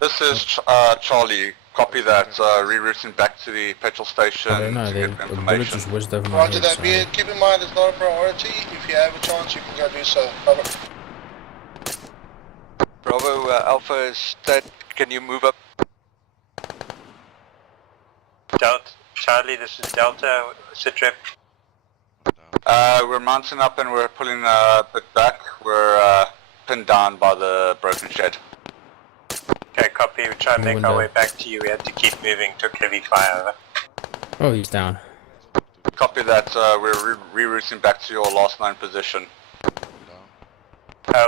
This is Charlie. Copy that. Rerouting back to the petrol station I don't know, to get a bullet information. just whizzed over my Roger head, that, so... be it. Keep in mind it's not a priority. If you have a chance, you can go do so. Over. Bravo Alpha is dead. Can you move up? Delta, Charlie, this is Delta, Citrip. We're mounting up and we're pulling a bit back. We're pinned down by the broken shed. Okay, copy. We try and make Window. our way back to you. We had to keep moving. Took heavy fire. Over. Oh, he's down. Copy that. We're rerouting back to your last known position.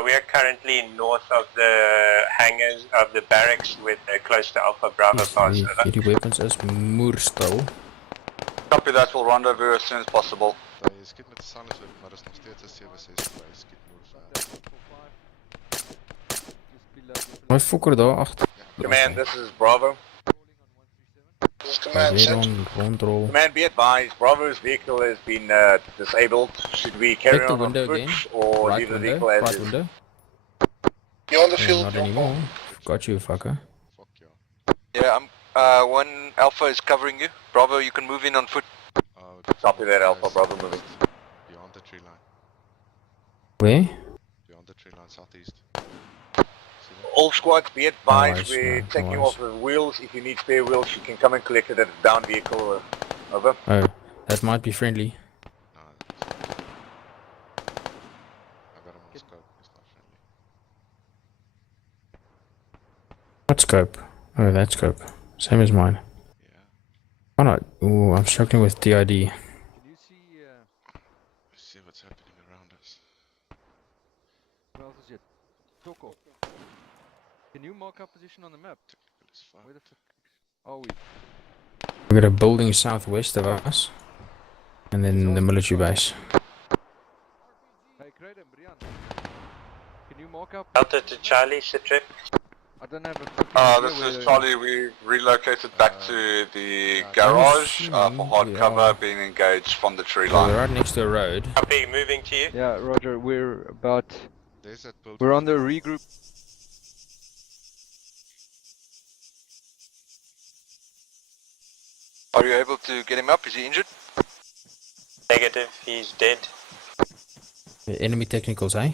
We are currently north of the hangars of the barracks with close to Alpha Bravo pass. Over. Hierdie weapons is moerstil. Copy that. We'll rendezvous as soon as possible. Je skiet met de silencer, maar dat is nog steeds een 7-6. Je skiet moe. My fokker daar achter. Command, this is Bravo. This is command Weer center. rondrol. Command, be advised, Bravo's vehicle has been disabled. Should we carry Check the on window foot again. or Right leave the window, vehicle as right is? window. You're on the Yeah, field. not drop anymore. off. Got you, fucker. Fuck ja. Yeah, one Alpha is covering you. Bravo, you can move in on foot. Copy that, Alpha, Bravo moving. Beyond the tree line. Where? Beyond the tree line, southeast. All squads, be advised, Nice, we're no, taking nice. off the wheels. If you need spare wheels, you can come and collect it at a down vehicle. Over. Oh, that might be friendly. No, I got him on scope, he's not friendly. What scope? Oh, that scope. Same as mine. Yeah. Why not? Ooh, I'm struggling with DID. Can you see Let's see what's happening around us. where else is it? Toko. Can you mark our position on the map? It's fine. Where the fuck are we? We got a building southwest of us. And then the military base. Hey, Kratom, Brian. Can you mark our... Delta to Charlie, Citrip. I don't have a fucking This idea is where- Charlie. We relocated back to the garage for hard cover, being engaged from the tree We're line. right next to a road. Copy, moving to you. Yeah, Roger, we're about... There's that building. We're on the regroup. Are you able to get him up? Is he injured? Negative, he's dead. The enemy technicals, eh?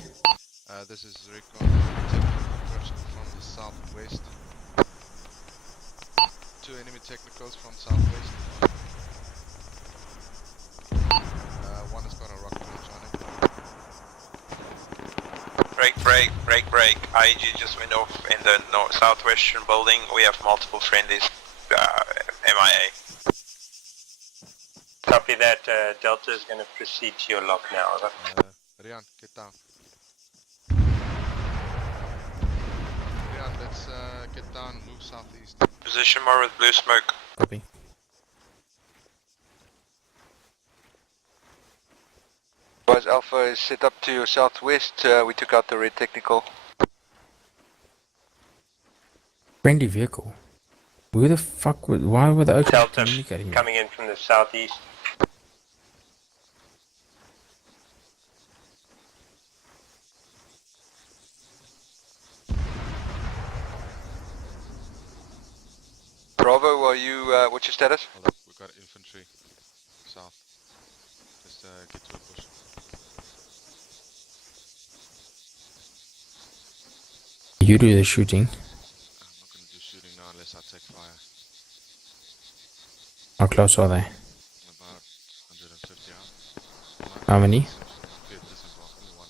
This is recon approaching from the southwest. Two enemy technicals from southwest. One has got a rocket launch on it. Break. IEG just went off in the southwestern building. We have multiple friendlies. MIA. Copy that. Delta is going to proceed to your lock now. Over. Rian, get down. Rian, let's get down and move southeast. Position more with blue smoke. Copy. Boys, Alpha is set up to your southwest. We took out the red technical. Friendly vehicle. Who the fuck would... Why were the Oaks Delta communicating? coming in from the southeast. Bravo, are you? What's your status? Hold up, we got infantry. South. Let's get to a bush. You do the shooting. I'm not gonna do shooting now unless I take fire. How close are they? About 150 out. How many? Good disembark, only one.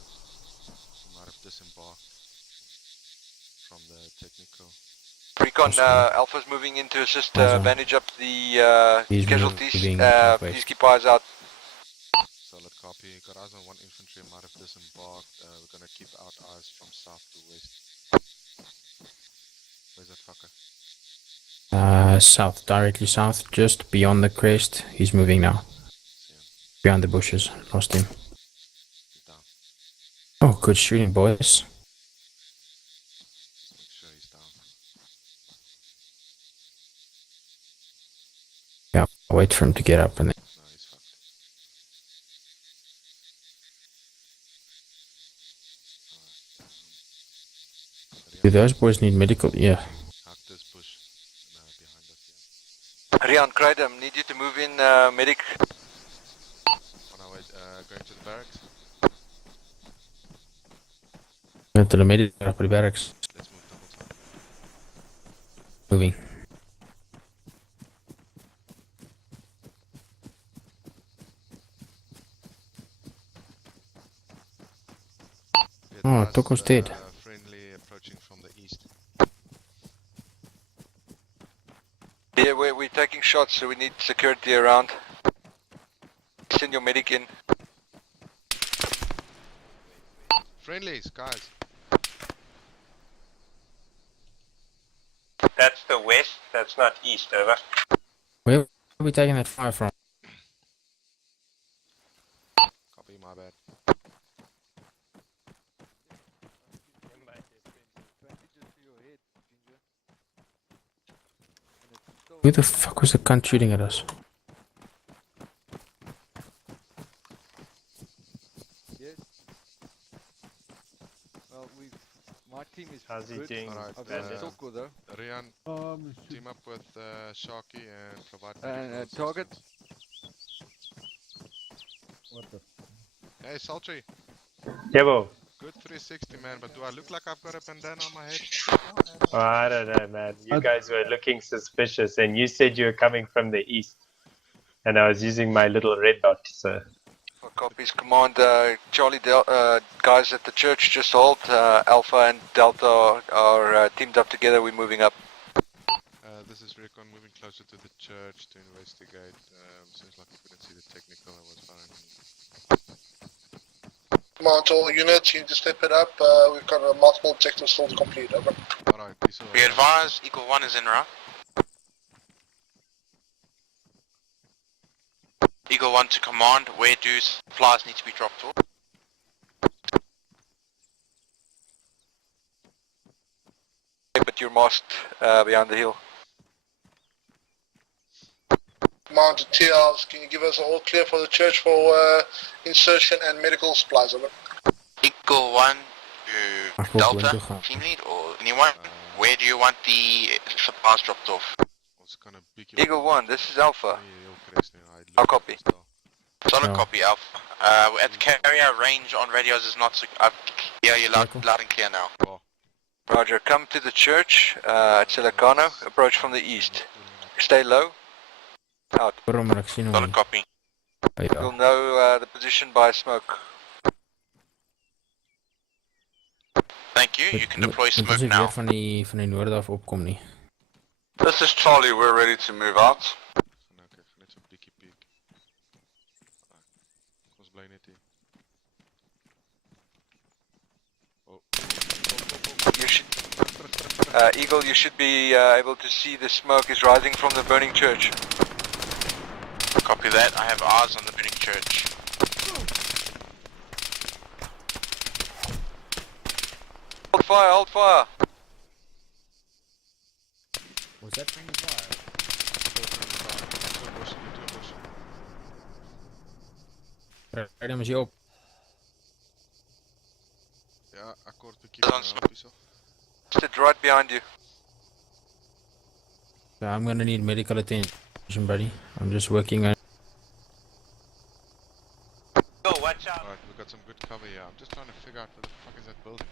We might have disembarked from the technical. Recon, Possible. Alpha's moving in to assist Awesome. bandage up the He's casualties. moving Please west. keep eyes out. Solid copy. Got eyes on one infantry, might have disembarked. We're gonna keep our eyes from south to west. Where's that fucker? South, directly south, just beyond the crest. He's moving now. See him. Behind the bushes. Lost him. He's down. Oh, good shooting, boys. Make sure he's down. Yeah, I'll wait for him to get up and then... No, he's fucked. Do those boys need medical? Yeah. How Rian, Kratom, need you to move in, medic. On our way, going to the barracks. To the medic op die barracks. Let's move double time. Moving. We Oh, advised, Toko's dead. Friendly approaching from the east. Yeah, we're taking shots, so we need security around. Send your medic in. Friendlies, guys. That's the west, that's not east, over. Where are we taking that fire from? Copy, my bad. Who the fuck was the cunt shooting at us? Yes. Well, my team is How's he good. doing? Alright, I've got Bandit? Toko though. Rian, team up with Sharky and provide And medical target. assistance. Hey, Sultry. Yeah, well, Good 360, man, but do I look like I've got a bandana on my head? oh, I don't know, man. You guys were looking suspicious, and you said you were coming from the east. And I was using my little red dot, so... Copies, command, Charlie, guys at the church, just hold. Alpha and Delta are teamed up together, we're moving up. This is Recon moving closer to the church to investigate. Seems like we couldn't see the technical, I was fine. Command to all units, you need to step it up. We've got multiple objectives still to complete, over. Alright, these are... We advise Eagle 1 is en route. Eagle 1 to command, where do supplies need to be dropped off? But you're masked behind the hill. Command to TLs, can you give us all clear for the church for insertion and medical supplies, over? Eagle 1 I to hope Delta, window. team lead, or anyone? Where do you want the supplies dropped off? Eagle 1, this is Alpha. I'll copy. Solid No. copy, Alpha. At the carrier, range on radios is not so... yeah, you're loud and clear now. Roger, come to the church at Silicano, approach from the east. Stay low. Out. Waarom maar ek sien hom Solid nie. copy. Oh, You'll ja. know the position by smoke. Thank you, you can deploy Moet smoke ons nie now. weer van die noorde af opkom nie. This is Charlie, we're ready to move out. Okay, net so 'n bietjie peek. Kom ons bly net hier. Oh. You should, Eagle, you should be able to see the smoke is rising from the burning church. Copy that, I have eyes on the burning church. Hold fire, hold fire. Was that friendly fire? Ry dan is jy op. Ja, ek kort bietjie Is van ons- help hierso. Stood right behind you. Yeah, I'm gonna need medical attention, buddy. I'm just working on... Go, watch out! Alright, we got some good cover here. I'm just trying to figure out where the fuck is that building.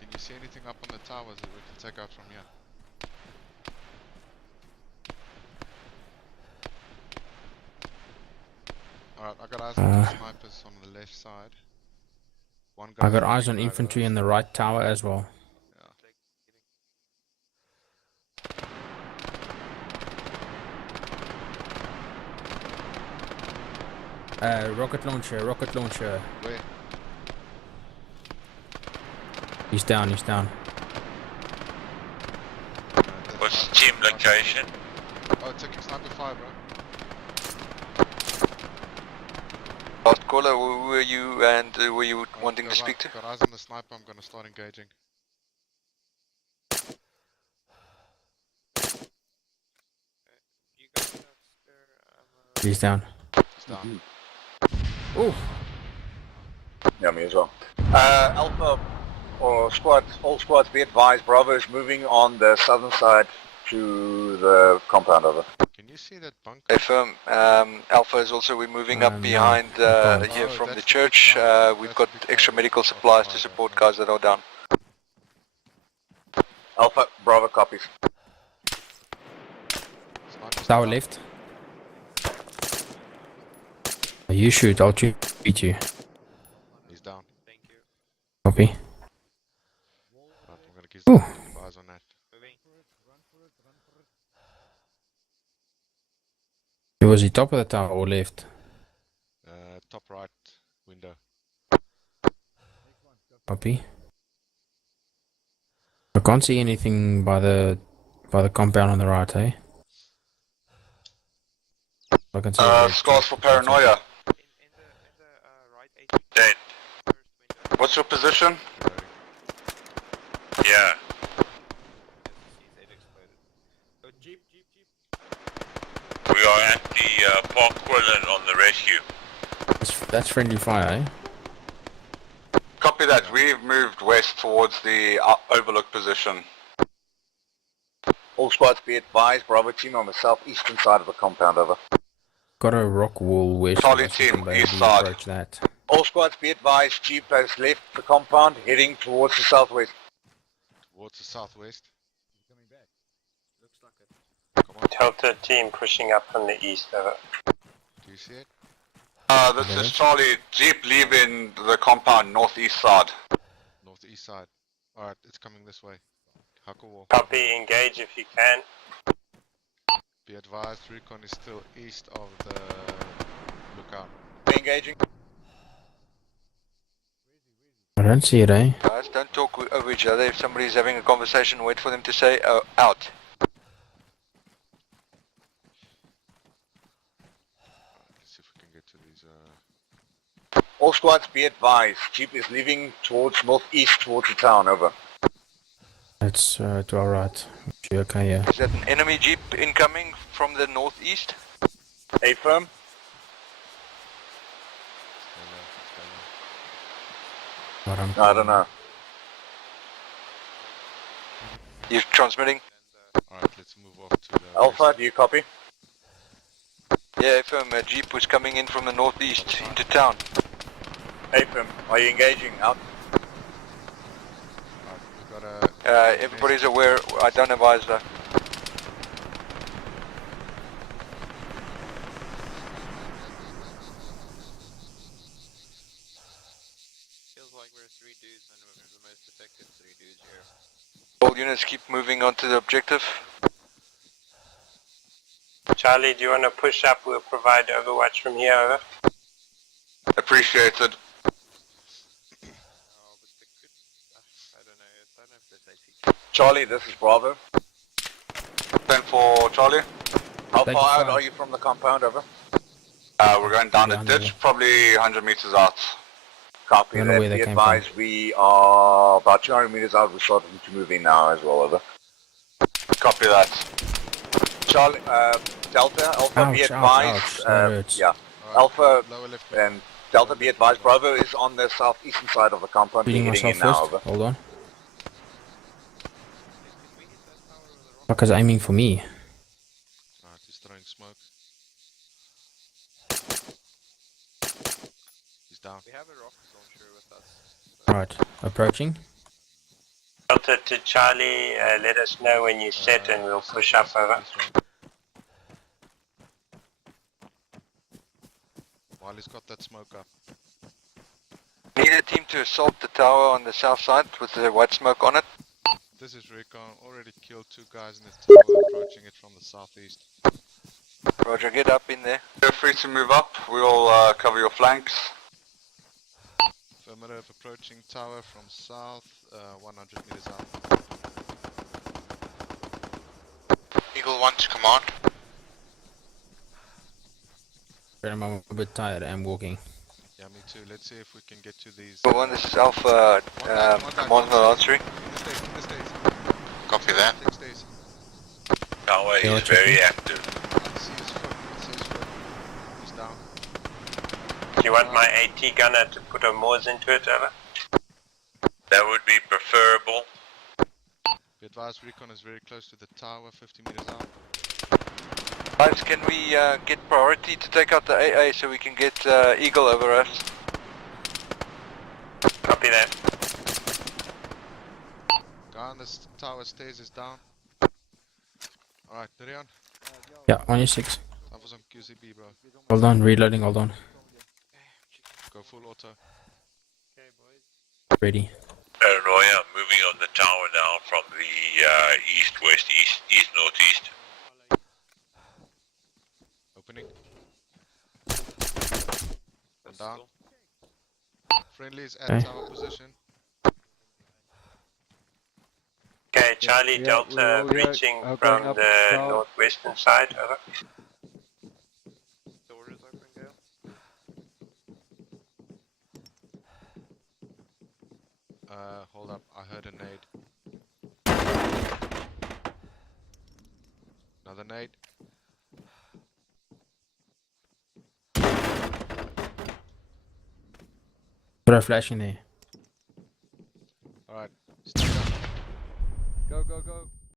Can you see anything up on the towers that we can take out from here? Alright, I got eyes on two snipers on the left side. One guy I got eyes looking on right infantry at us. in the right tower as well. Rocket launcher, rocket launcher. Where? He's down, he's down. What's team location? Oh, taking sniper fire, bro. Last caller, who were you and who were you wanting to speak to? Got eyes on the sniper, I'm gonna start engaging. He's down. It's down. Ooh! Yeah, me as well. Alpha, Or squads, all squads be advised, Bravo is moving on the southern side to the compound, over. Can you see that bunker? Affirm. Alpha is also, we're moving up No, behind I can't. here Oh, from the that's the big church. tower. We've That's got the big extra tower. medical Of supplies to fire, support yeah. guys that are down. Alpha, Bravo copies. Sniper's Tower down. left. You shoot, I'll beat you. He's down. Copy. Right, I'm gonna keep Ooh. eyes on that. Was he top of the tower or left? Top right window. Copy. I can't see anything by the compound on the right, eh? I can see a red Scores truck for outside. paranoia. Dead. What's your position? Yeah. We are at the Park Quillen on the rescue. That's friendly fire, eh? Copy that. We've moved west towards the overlook position. All squads be advised, Bravo team on the southeastern side of the compound, over. Got a rock wall west of Charlie us, we team, can maybe east side. approach that. All squads be advised, Jeep has left the compound, heading towards the southwest. Towards the southwest. Delta team pushing up from the east, over. Do you see it? This Okay. is Charlie. Jeep leaving the compound northeast side. Northeast side. Alright, it's coming this way. Huckle wall. Copy, engage if you can. Be advised, recon is still east of the lookout. Engaging. I don't see it, eh? Guys, don't talk over each other. If somebody's having a conversation, wait for them to say out. Let's see if we can get to these. All squads be advised, Jeep is leaving towards northeast towards the town, over. That's to our right. Should be okay, yeah. Is that an enemy jeep incoming from the northeast? Affirm. But I'm I don't know. You're transmitting? Alright, let's move off to the Alpha, west. do you copy? Yeah, affirm. A jeep was coming in from the northeast into town. Affirm, are you engaging? Out. Alright, we've got a... Everybody's aware. I don't advise that. Feels like we're 3 dudes and we're the most effective 3 dudes here. All units keep moving on to the objective. Charlie, do you want to push up? We'll provide overwatch from here, over. Appreciated. Oh, but the good... I don't know if there's AT. Charlie, this is Bravo. 10 for Charlie. How Thank far you, out sir. are you from the compound, over? We're going down the Down ditch, there. probably 100 meters out. Copy I don't know that. where they Be came advised, we are about 200 meters out. We're starting to move in now as well, over. Copy that. Charlie, Delta, Alpha, be Ouch, advised. ouch, ouch. That hurts. Yeah, Alright, Alpha lower left. and Delta, be advised. Bravo is on the southeastern side of the compound. Shooting We're heading myself in now, first. over. Hold on. Fucker's aiming for me. Alright, he's throwing smoke. He's down. We have a rocket launcher with us. Right, approaching. Delta to Charlie, let us know when you set and we'll push up, over. This way. While he's got that smoke up. Need a team to assault the tower on the south side with the white smoke on it. This is Recon. Already killed 2 guys in the tower, approaching it from the southeast. Roger, get up in there. Feel free to move up. We'll cover your flanks. Affirmative, approaching tower from south, 100 meters out. Eagle 1 to command. I'm a bit tired, I'm walking. Yeah, me too. Let's see if we can get to these. Well, one, this is Alpha, command not answering. In the stays. Copy that. 6 days. Tower Yeah, is check very in. active. See his foot. He's down. Do you want my AT gunner to put a Moors into it, over? That would be preferable. Be advised, recon is very close to the tower, 50 meters out. Guys, can we get priority to take out the AA so we can get Eagle over us? Copy that. Guy on the tower stairs is down. Alright, Nerion, Yeah, on your 6. time for some QCB, bro. Hold on, reloading, hold on. Go full auto. Ready. Paranoia, moving on the tower now from the east-west, east-northeast. Opening. And down. Friendlies at Okay. tower position. Okay, Charlie Yeah, Delta we're all here, reaching going from up the tower. northwestern side, over. Door is open, Gale. Hold up, I heard a nade. Another nade. Put a flash in there.